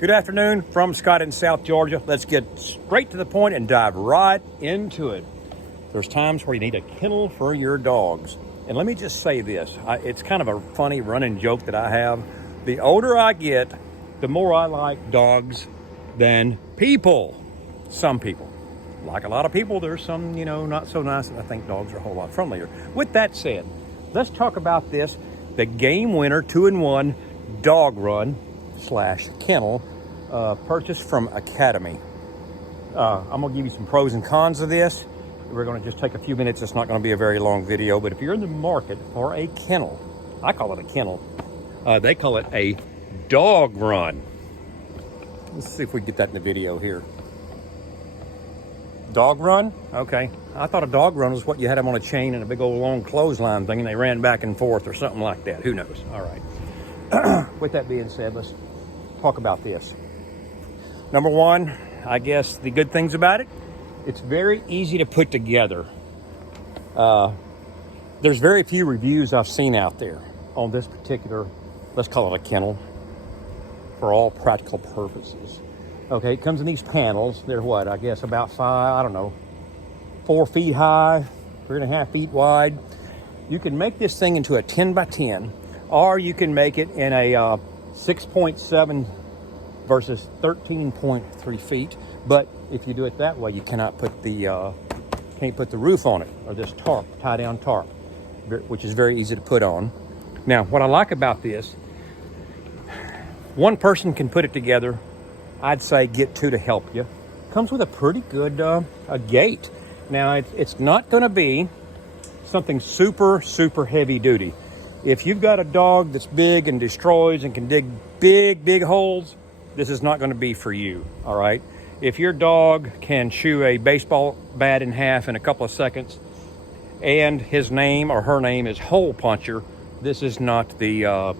Good afternoon from Scott in South Georgia. Let's get straight to the point and dive right into it. There's times where you need a kennel for your dogs. And let me just say this, it's kind of a funny running joke that I have. The older I get, the more I like dogs than people. Some people. Like a lot of people, there's some, not so nice, and I think dogs are a whole lot friendlier. With that said, let's talk about this, the game winner 2-in-1 dog run / kennel purchased from Academy. I'm going to give you some pros and cons of this. We're going to just take a few minutes. It's not going to be a very long video, but if you're in the market for a kennel, I call it a kennel. They call it a dog run. Let's see if we get that in the video here. Dog run? Okay. I thought a dog run was what you had them on a chain and a big old long clothesline thing and they ran back and forth or something like that. Who knows? All right. With that being said, let's talk about this. Number one, I guess the good things about it, it's very easy to put together. There's very few reviews I've seen out there on this particular, let's call it a kennel, for all practical purposes. Okay, it comes in these panels. They're what, I guess about 4 feet high, 3.5 feet wide. You can make this thing into a 10 by 10, or you can make it in a 6.7 versus 13.3 feet. But if you do it that way, you cannot put the can't put the roof on it, or this tarp, tie down tarp, which is very easy to put on. Now, what I like about this, one person can put it together. I'd say get two to help you. Comes with a pretty good a gate. Now, it's not going to be something super heavy duty. If you've got a dog that's big and destroys and can dig big holes, this is not going to be for you, all right? If your dog can chew a baseball bat in half in a couple of seconds and his name or her name is Hole Puncher, this is not the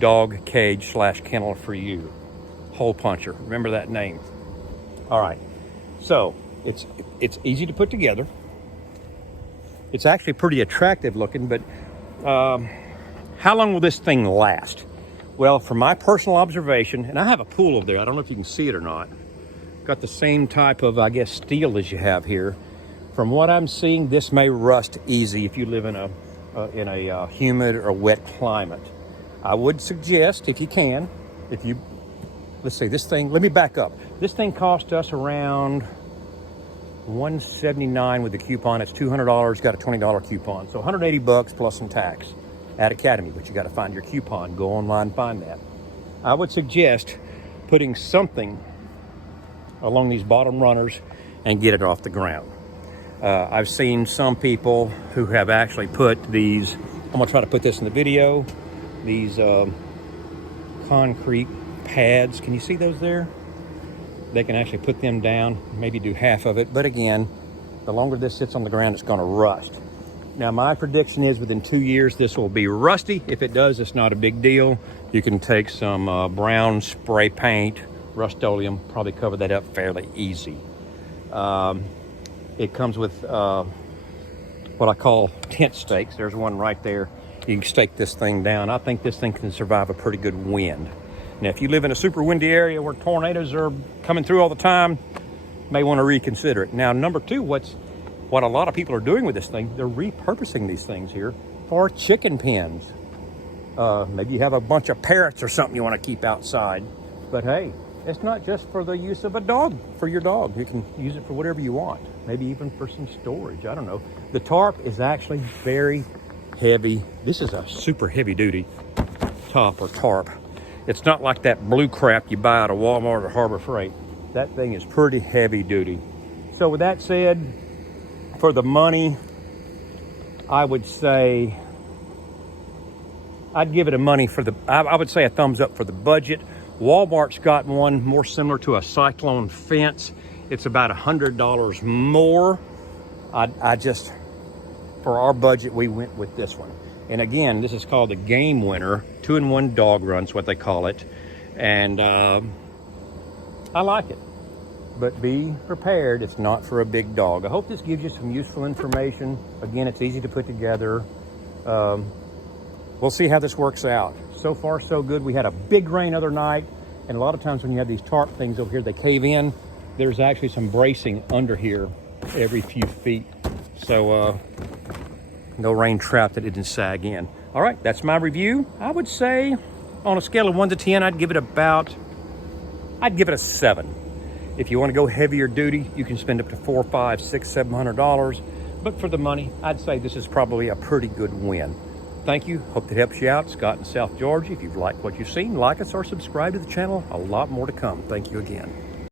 dog cage / kennel for you. Hole Puncher, remember that name. All right, so it's easy to put together. It's actually pretty attractive looking, but how long will this thing last? Well, from my personal observation, and I have a pool over there, I don't know if you can see it or not. Got the same type of, I guess, steel as you have here. From what I'm seeing, this may rust easy if you live in a humid or wet climate. I would suggest, if you can, let's see, this thing, let me back up. This thing cost us around $179 with the coupon. It's $200, got a $20 coupon. So $180 plus some tax at Academy, but you got to find your coupon. Go online, find that. I would suggest putting something along these bottom runners and get it off the ground. I've seen some people who have actually put these, I'm gonna try to put this in the video, these concrete pads. Can you see those there? They can actually put them down, maybe do half of it. But again, the longer this sits on the ground, it's gonna rust. Now, my prediction is within 2 years, this will be rusty. If it does, it's not a big deal. You can take some brown spray paint, Rust-Oleum, probably cover that up fairly easy. It comes with what I call tent stakes. There's one right there. You can stake this thing down. I think this thing can survive a pretty good wind. Now, if you live in a super windy area where tornadoes are coming through all the time, you may want to reconsider it. Now, number two, what a lot of people are doing with this thing, they're repurposing these things here for chicken pens. Maybe you have a bunch of parrots or something you want to keep outside. But hey, it's not just for the use of a dog, for your dog. You can use it for whatever you want. Maybe even for some storage, I don't know. The tarp is actually very heavy. This is a super heavy duty top or tarp. It's not like that blue crap you buy at a Walmart or Harbor Freight. That thing is pretty heavy duty. So with that said, for the money, I would say, I'd give it I would say a thumbs up for the budget. Walmart's got one more similar to a cyclone fence. It's about $100 more. I just, for our budget, we went with this one. And again, this is called the Game Winner 2-in-1 dog run, is what they call it. And I like it. But be prepared, it's not for a big dog. I hope this gives you some useful information. Again, it's easy to put together. We'll see how this works out. So far, so good. We had a big rain other night. And a lot of times when you have these tarp things over here, they cave in. There's actually some bracing under here every few feet. So no rain trap that it didn't sag in. All right, that's my review. I would say on a scale of 1 to 10, I'd give it a 7. If you want to go heavier duty, you can spend up to $400, $500, $600, $700. But for the money, I'd say this is probably a pretty good win. Thank you. Hope that helps you out. Scott in South Georgia. If you've liked what you've seen, like us or subscribe to the channel. A lot more to come. Thank you again.